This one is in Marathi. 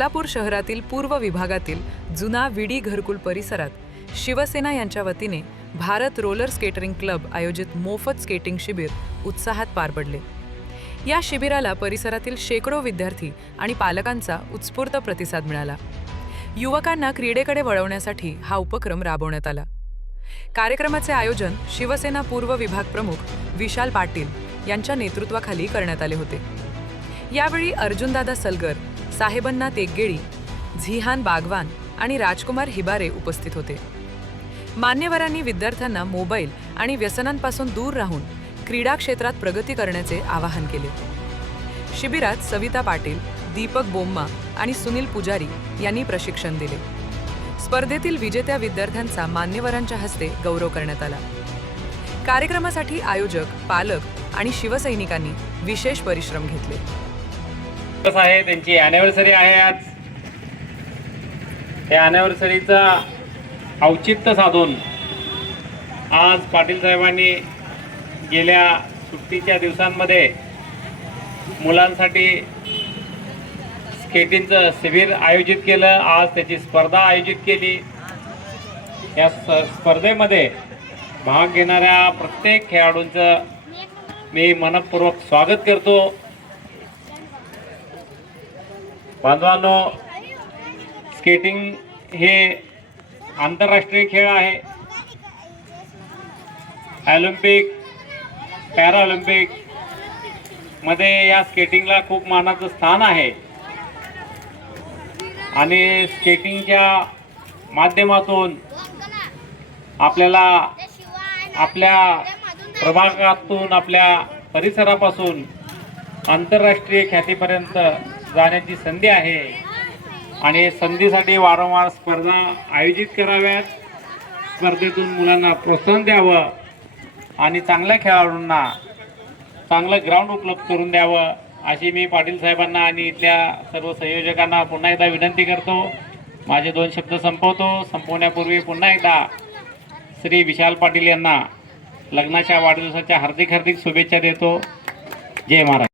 सोलापूर शहरातील पूर्व विभागातील जुना विडी घरकुल परिसरात शिवसेना यांच्या वतीने भारत रोलर स्केटिंग क्लब आयोजित मोफत स्केटिंग शिबिर उत्साहात पार पडले। या शिबिराला परिसरातील शेकडो विद्यार्थी आणि पालकांचा उत्स्फूर्त प्रतिसाद मिळाला। युवकांना क्रीडेकडे वळवण्यासाठी हा उपक्रम राबवण्यात आला। कार्यक्रमाचे आयोजन शिवसेना पूर्व विभाग प्रमुख विशाल पाटील यांच्या नेतृत्वाखाली करण्यात आले होते। यावेळी अर्जुनदादा सलगर, साहेबन्ना तेगगेडी, झिहान बागवान आणि राजकुमार हिबारे उपस्थित होते। मान्यवरांनी विद्यार्थ्यांना मोबाईल आणि व्यसनांपासून दूर राहून क्रीडा क्षेत्रात प्रगती करण्याचे आवाहन केले। शिबिरात सविता पाटील, दीपक बोम्मा आणि सुनील पुजारी यांनी प्रशिक्षण दिले। स्पर्धेतील विजेत्या विद्यार्थ्यांचा मान्यवरांच्या हस्ते गौरव करण्यात आला। कार्यक्रमासाठी आयोजक, पालक आणि शिवसैनिकांनी विशेष परिश्रम घेतले। आहे त्यांची अॅनिव्हर्सरी आहे आज। त्या अॅनिव्हर्सरीचा औचित्य साधून आज पाटील साहेबांनी गेल्या सुट्टीच्या दिवसांमध्ये मुलांसाठी स्केटिंगचं शिबिर आयोजित केलं। आज त्याची स्पर्धा आयोजित केली। या स्पर्धेमध्ये भाग घेणाऱ्या प्रत्येक खेळाडूंचं मी मनपूर्वक स्वागत करतो। बांधवांनो, स्केटिंग हे आंतरराष्ट्रीय खेळ आहे। ऑलिम्पिक, पॅराऑलिम्पिक मध्ये या स्केटिंगला खूप मानाचं स्थान आहे आणि स्केटिंगच्या माध्यमातून आपल्याला आपल्या प्रभागातून, आपल्या परिसरापासून आंतरराष्ट्रीय ख्यातीपर्यंत जाण्याची संधी आहे आणि संधीसाठी वारंवार स्पर्धा आयोजित कराव्यात। स्पर्धेतून मुलांना प्रोत्साहन द्यावं आणि चांगल्या खेळाडूंना चांगलं ग्राउंड उपलब्ध करून द्यावं, अशी मी पाटील साहेबांना आणि इथल्या सर्व संयोजकांना पुन्हा एकदा विनंती करतो। माझे 2 शब्द संपवण्यापूर्वी पुन्हा एकदा श्री विशाल पाटील यांना लग्नाच्या वाढदिवसाच्या हार्दिक शुभेच्छा देतो। जय महाराज।